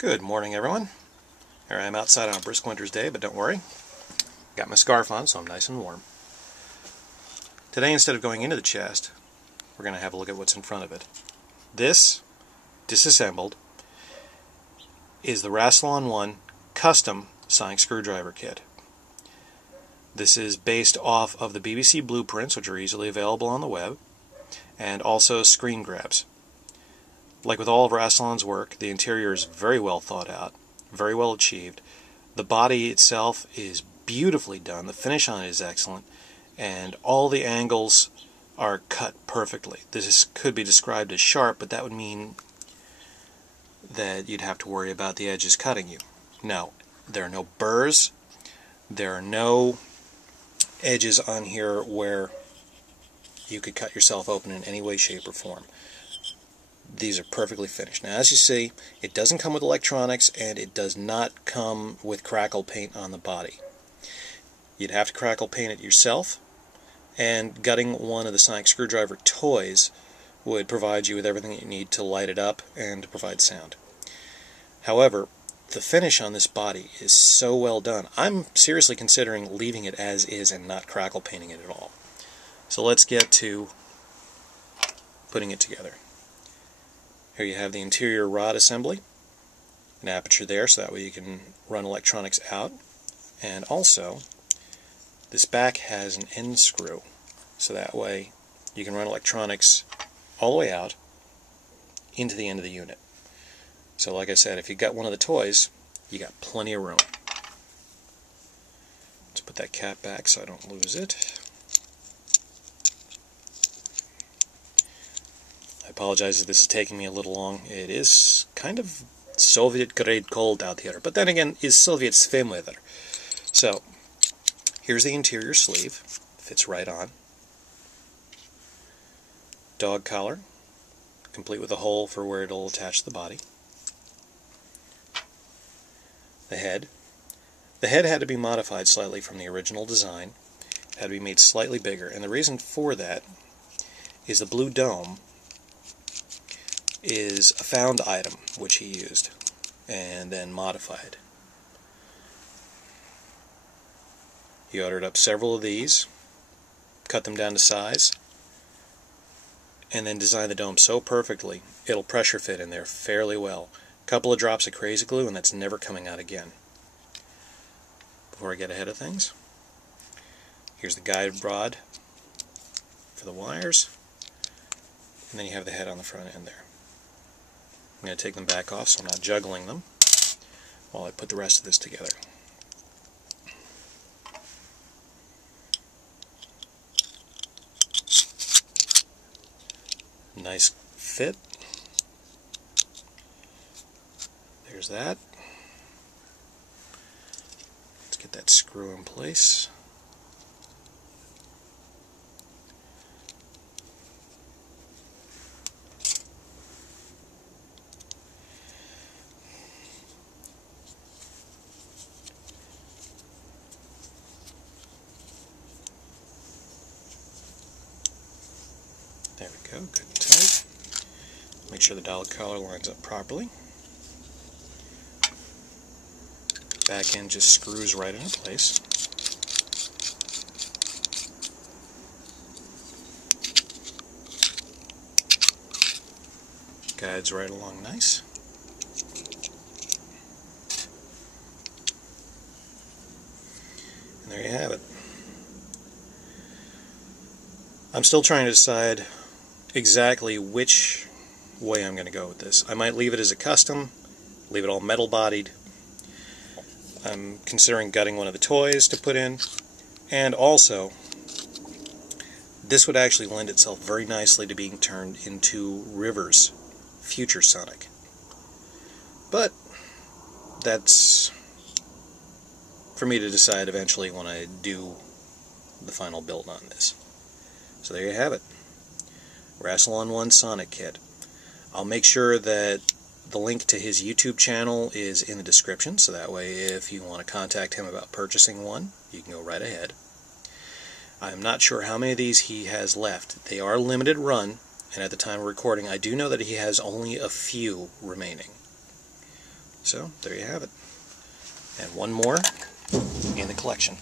Good morning, everyone. Here I am outside on a brisk winter's day, but don't worry. Got my scarf on, so I'm nice and warm. Today, instead of going into the chest, we're going to have a look at what's in front of it. This, disassembled, is the Rassilon1 custom sonic screwdriver kit. This is based off of the BBC blueprints, which are easily available on the web, and also screen grabs. Like with all of Rassilon's work, the interior is very well thought out, very well achieved. The body itself is beautifully done, the finish on it is excellent, and all the angles are cut perfectly. This could be described as sharp, but that would mean that you'd have to worry about the edges cutting you. No, there are no burrs, there are no edges on here where you could cut yourself open in any way, shape, or form. These are perfectly finished. Now, as you see, it doesn't come with electronics, and it does not come with crackle paint on the body. You'd have to crackle paint it yourself, and gutting one of the sonic screwdriver toys would provide you with everything you need to light it up and to provide sound. However, the finish on this body is so well done, I'm seriously considering leaving it as is and not crackle painting it at all. So let's get to putting it together. Here you have the interior rod assembly, an aperture there so that way you can run electronics out, and also this back has an end screw so that way you can run electronics all the way out into the end of the unit. So like I said, if you got one of the toys, you got plenty of room. Let's put that cap back so I don't lose it. I apologize if this is taking me a little long. It is kind of Soviet-grade cold out here, but then again, is Soviet svem weather. So, here's the interior sleeve. Fits right on. Dog collar, complete with a hole for where it'll attach to the body. The head. The head had to be modified slightly from the original design. It had to be made slightly bigger, and the reason for that is the blue dome is a found item which he used and then modified. He ordered up several of these, cut them down to size, and then designed the dome so perfectly it'll pressure fit in there fairly well. A couple of drops of crazy glue and that's never coming out again. Before I get ahead of things, here's the guide rod for the wires, and then you have the head on the front end there. I'm going to take them back off so I'm not juggling them while I put the rest of this together. Nice fit. There's that. Let's get that screw in place. There we go, good and tight. Make sure the dog collar lines up properly. Back end just screws right into place. Guides right along nice. And there you have it. I'm still trying to decide exactly which way I'm going to go with this. I might leave it as a custom, leave it all metal bodied. I'm considering gutting one of the toys to put in, and also this would actually lend itself very nicely to being turned into River's future Sonic. But that's for me to decide eventually when I do the final build on this. So there you have it. Rassilon1 Sonic Kit. I'll make sure that the link to his YouTube channel is in the description, so that way if you want to contact him about purchasing one, you can go right ahead. I'm not sure how many of these he has left. They are limited run, and at the time of recording I do know that he has only a few remaining. So there you have it. And one more in the collection.